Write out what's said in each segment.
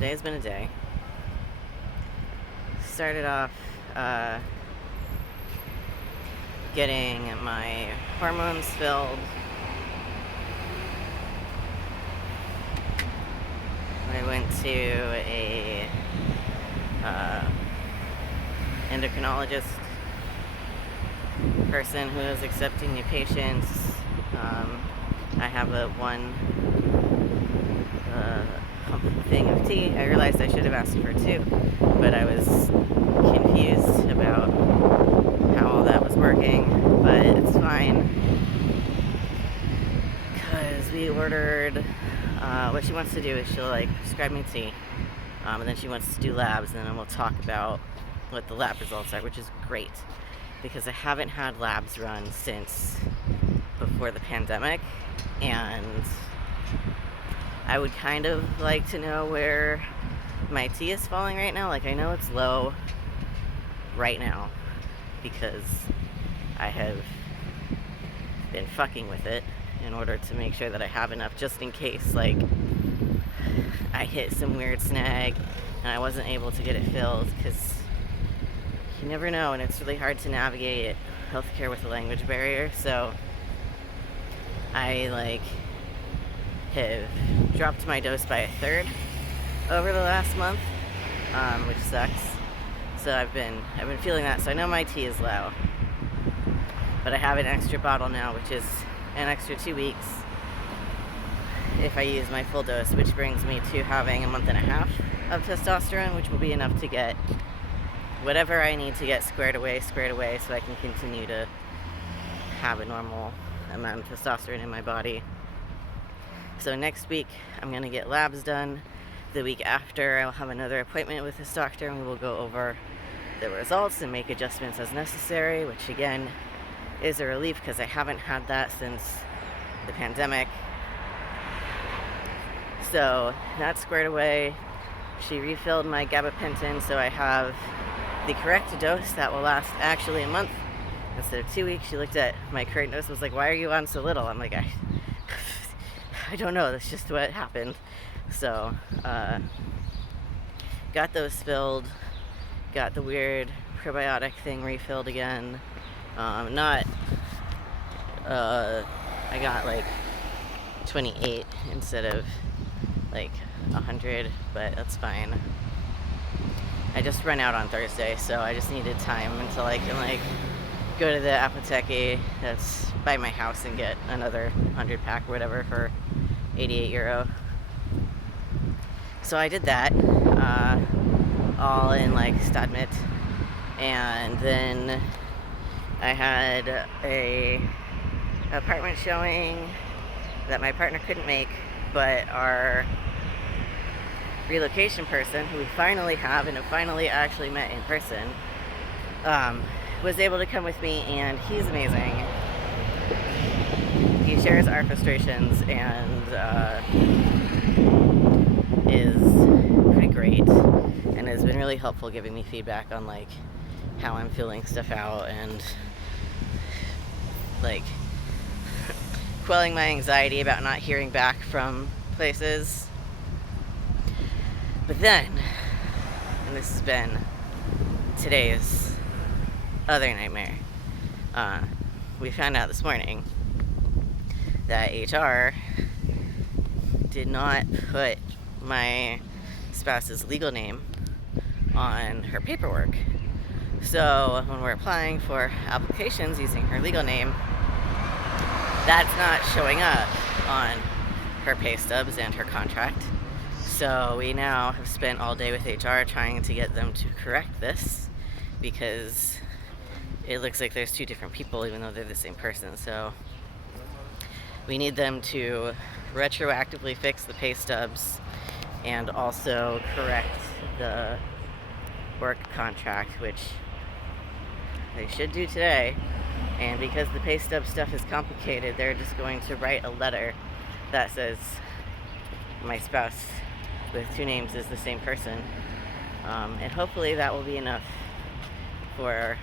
today's been a day. Started off getting my hormones filled. I went to a endocrinologist person who is accepting new patients. I have a one thing of tea. I realized I should have asked for two, but I was confused about how all that was working, but it's fine because we ordered what she wants to do is she'll prescribe me tea, and then she wants to do labs, and then we'll talk about what the lab results are, which is great because I haven't had labs run since before the pandemic, and I would kind of like to know where my tea is falling right now. I know it's low right now because I have been fucking with it in order to make sure that I have enough just in case I hit some weird snag and I wasn't able to get it filled, because you never know, and it's really hard to navigate healthcare with a language barrier. So I have dropped my dose by a third over the last month, which sucks. So I've been feeling that. So I know my tea is low, but I have an extra bottle now, which is an extra 2 weeks if I use my full dose, which brings me to having a month and a half of testosterone, which will be enough to get whatever I need to get squared away so I can continue to have a normal amount of testosterone in my body. So next week I'm going to get labs done. The week after I'll have another appointment with this doctor and we will go over the results and make adjustments as necessary, which again is a relief because I haven't had that since the pandemic. So that's squared away. She refilled my gabapentin, so I have the correct dose that will last actually a month instead of 2 weeks. She looked at my current dose and was like, "Why are you on so little?" I'm like, I don't know, that's just what happened. So got those filled, got the weird probiotic thing refilled again. I got 28 instead of 100, but that's fine. I just ran out on Thursday, so I just needed time until I can go to the apotheke that's by my house and get another 100 pack or whatever for €88. So I did that, all in Stadmit, and then I had a apartment showing that my partner couldn't make, but our relocation person, who we finally have and have finally actually met in person, was able to come with me, and he's amazing. He shares our frustrations and is pretty great and has been really helpful giving me feedback on how I'm filling stuff out and quelling my anxiety about not hearing back from places. But then, and this has been today's other nightmare, we found out this morning that HR did not put my spouse's legal name on her paperwork. So when we're applying for applications using her legal name, that's not showing up on her pay stubs and her contract. So we now have spent all day with HR trying to get them to correct this, because it looks like there's two different people even though they're the same person. So we need them to retroactively fix the pay stubs and also correct the work contract, which they should do today. And because the pay stub stuff is complicated, they're just going to write a letter that says my spouse with two names is the same person. And hopefully that will be enough for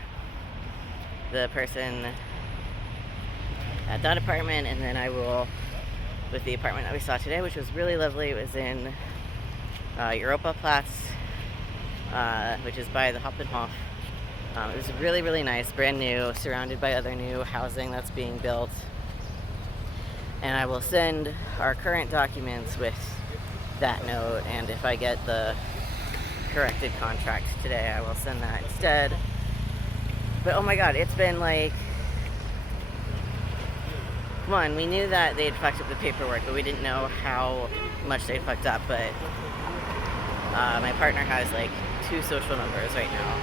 the person at that apartment. And then I will, with the apartment that we saw today, which was really lovely. It was in Europaplatz, which is by the Hauptbahnhof. It was really, really nice, brand new, surrounded by other new housing that's being built. And I will send our current documents with that note, and if I get the corrected contract today, I will send that instead. But oh my god, it's been like, one, we knew that they'd fucked up the paperwork, but we didn't know how much they'd fucked up. But my partner has like 2 social numbers right now.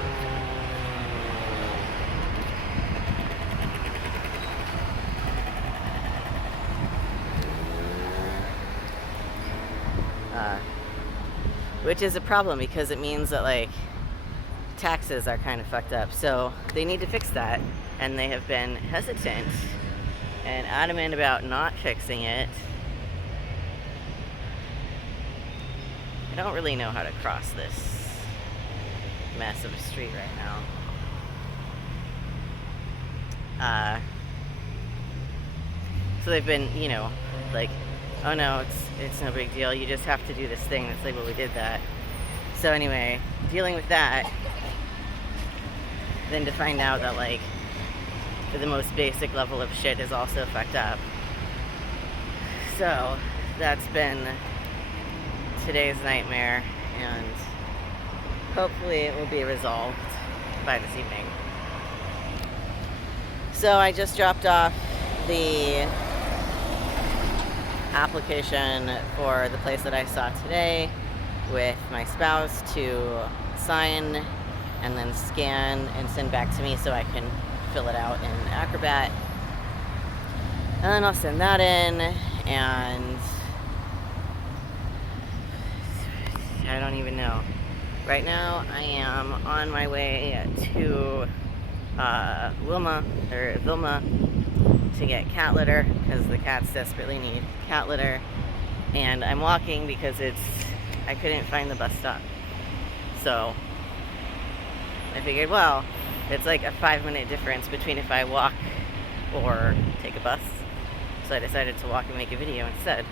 Which is a problem because it means that like taxes are kind of fucked up. So they need to fix that, and they have been hesitant and adamant about not fixing it. I don't really know how to cross this mess of a street right now. So they've been, like, oh no, it's no big deal. You just have to do this thing. It's like, well, we did that. So anyway, dealing with that, then to find out that like the most basic level of shit is also fucked up. So that's been today's nightmare, and hopefully it will be resolved by this evening. So I just dropped off the application for the place that I saw today with my spouse to sign and then scan and send back to me so I can fill it out in Acrobat. And then I'll send that in, and I don't even know. Right now I am on my way to Wilma to get cat litter because the cats desperately need cat litter, and I'm walking because I couldn't find the bus stop. So I figured, well, it's like a 5-minute difference between if I walk or take a bus. So I decided to walk and make a video instead.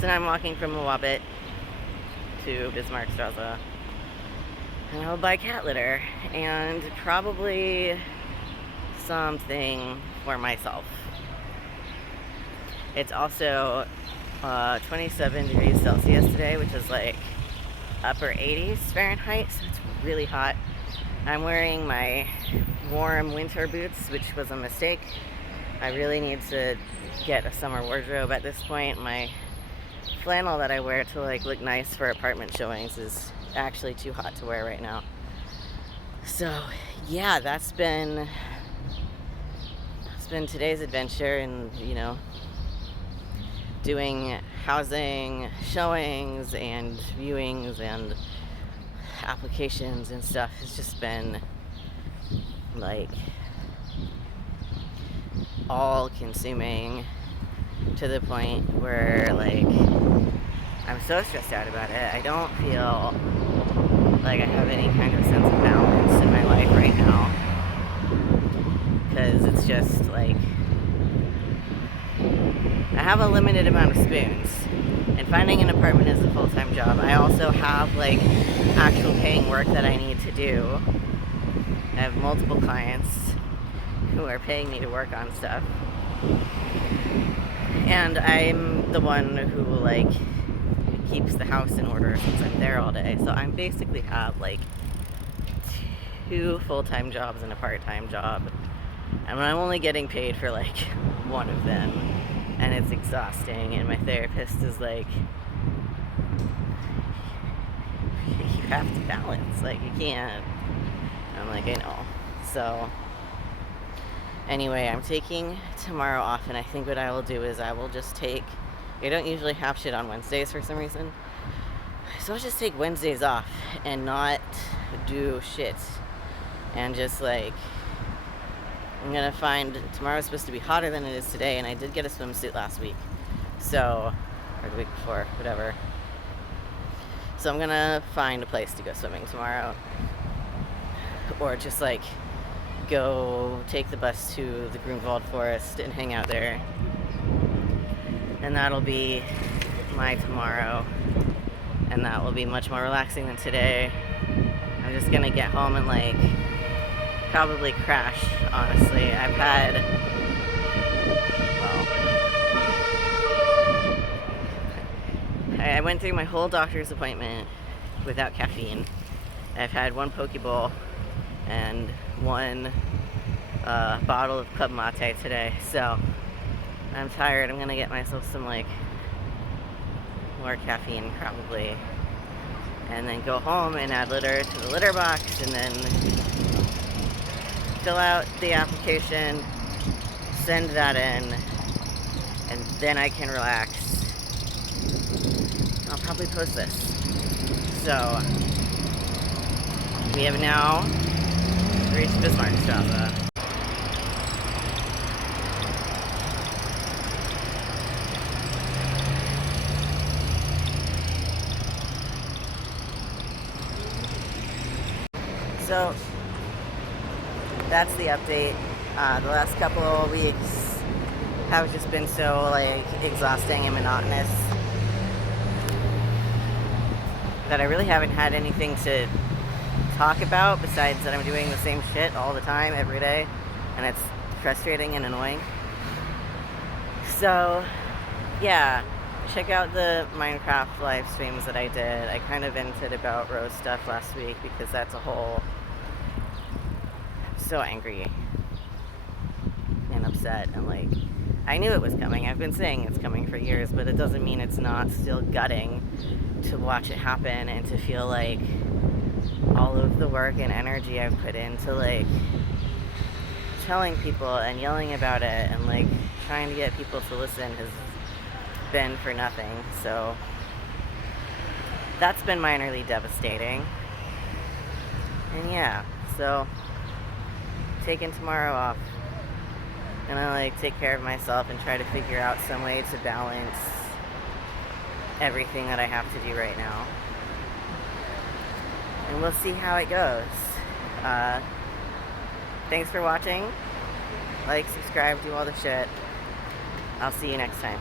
So now I'm walking from Moabit to Bismarkstrasse, and I'll buy cat litter and probably something for myself. It's also 27 degrees Celsius today, which is like upper 80s Fahrenheit, so it's really hot. I'm wearing my warm winter boots, which was a mistake. I really need to get a summer wardrobe at this point. My flannel that I wear to like look nice for apartment showings is actually too hot to wear right now. So yeah, that's been today's adventure, and doing housing showings and viewings and applications and stuff has just been like all consuming to the point where like I'm so stressed out about it. I don't feel like I have any kind of sense of balance in my life right now, because it's just like I have a limited amount of spoons, and finding an apartment is a full-time job. I also have like actual paying work that I need to do. I have multiple clients who are paying me to work on stuff, and I'm the one who like keeps the house in order since I'm there all day. So I basically have like 2 full-time jobs and a part-time job, and I'm only getting paid for like one of them, and it's exhausting. And my therapist is like, you have to balance, like you can't. I'm like, I know. So anyway, I'm taking tomorrow off, and I think what I will do is I will just take, I don't usually have shit on Wednesdays for some reason, so I'll just take Wednesdays off and not do shit, and just like, I'm gonna find, tomorrow's supposed to be hotter than it is today, and I did get a swimsuit last week, so, or the week before, whatever. So I'm gonna find a place to go swimming tomorrow, or just like go take the bus to the Grunwald Forest and hang out there, and that'll be my tomorrow. and that will be much more relaxing than today. I'm just gonna get home and like probably crash, honestly. I've had, well, I went through my whole doctor's appointment without caffeine. I've had one Pokeball and one bottle of club mate today, so I'm tired. I'm gonna get myself some like more caffeine probably, and then go home and add litter to the litter box, and then fill out the application, send that in, and then I can relax. I'll probably post this. So we have now reached Bismarkstrasse. So that's the update. The last couple of weeks have just been so like exhausting and monotonous that I really haven't had anything to talk about besides that I'm doing the same shit all the time, every day, and it's frustrating and annoying. So yeah, check out the Minecraft live streams that I did. I kind of vented about Rose stuff last week because that's a whole... so angry and upset, and like, I knew it was coming. I've been saying it's coming for years, but it doesn't mean it's not still gutting to watch it happen and to feel like all of the work and energy I've put into like telling people and yelling about it and like trying to get people to listen has been for nothing. So that's been minorly devastating. And yeah, so taking tomorrow off, gonna like take care of myself and try to figure out some way to balance everything that I have to do right now, and we'll see how it goes. Thanks for watching. Like, subscribe, do all the shit. I'll see you next time.